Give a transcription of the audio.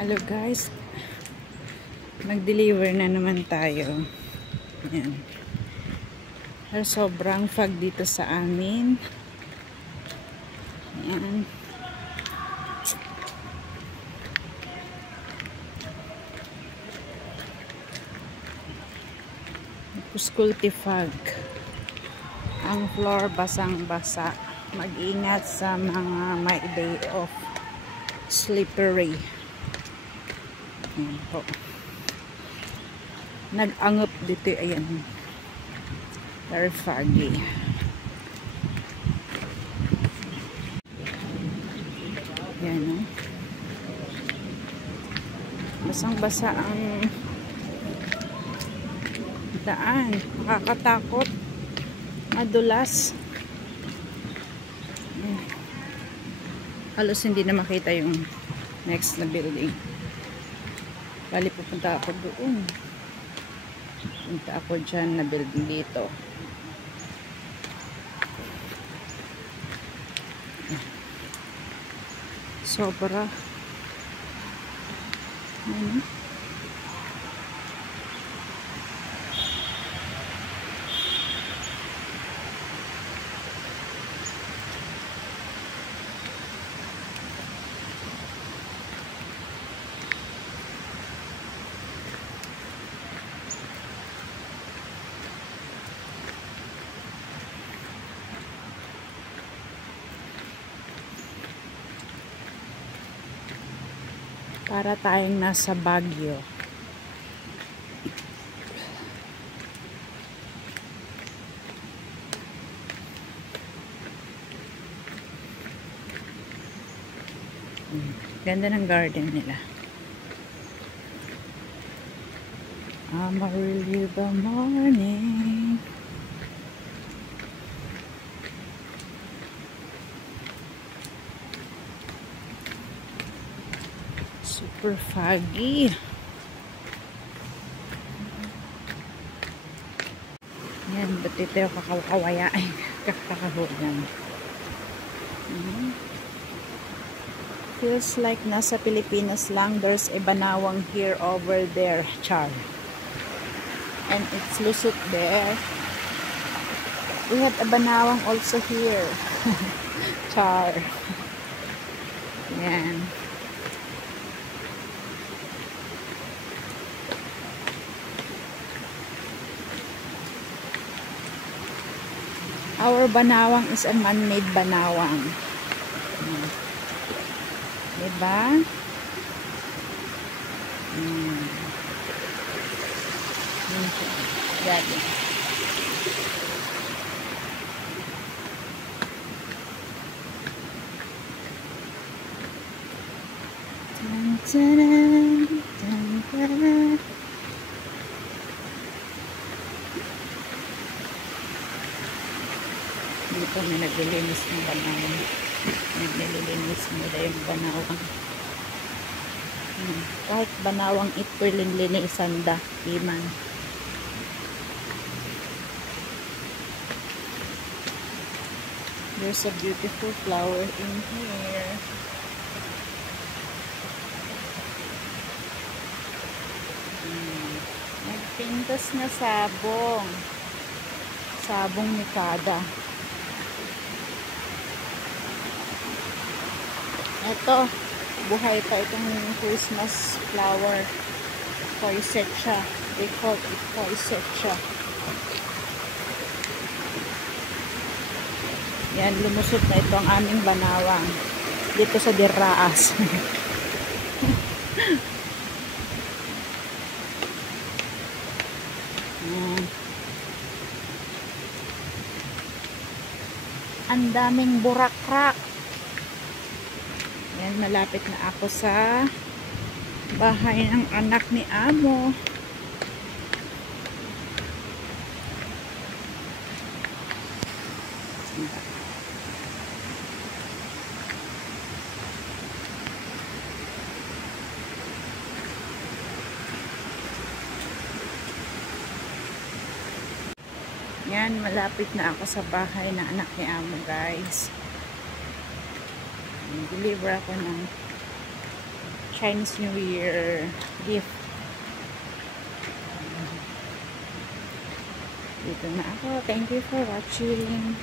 Hello guys, nag-deliver na naman tayo. Ayan. Sobrang fog dito sa amin. Ayan. Puskulti fog. Ang floor basang-basa. Mag-ingat sa mga may day off. Slippery. Ayan po. Nag-angup dito. Ayan. Very foggy. Ayan o. Basang-basa ang daan. Nakakatakot. Madulas. Ayan. Halos hindi na makita yung next na building. Bali pupunta ako doon. Punta ako dyan na building dito. Sobra. Ano? Para tayong nasa Baguio. Ganda ng garden nila. Amarillo the morning. Super foggy. Yan, ba't ito yung kakawaya? Ay, kakakahulan. Feels like nasa Pilipinas lang. There's a banawang here over there. Char. And it's lusot there. We have a banawang also here. Char. Yan. Our banawang is a man-made banawang. Diba? Dati. Dito may naglilinis ng banawang. Naglilinis nila yung banawang. Kahit banawang ito linisan da. Iman. There's a beautiful flower in here. Nagpintas na sabong. Sabong ni Kada. Ito, buhay pa itong Christmas flower. Poinsettia. They call it poinsettia. Yan, lumusot na ito ang aming banawang. Dito sa Diraas. Ang daming burakrak. Yan, malapit na ako sa bahay ng anak ni Amo. Yan, malapit na ako sa bahay ng anak ni Amo, guys. Deliver ako ng Chinese New Year gift. Dito na ako. Thank you for watching.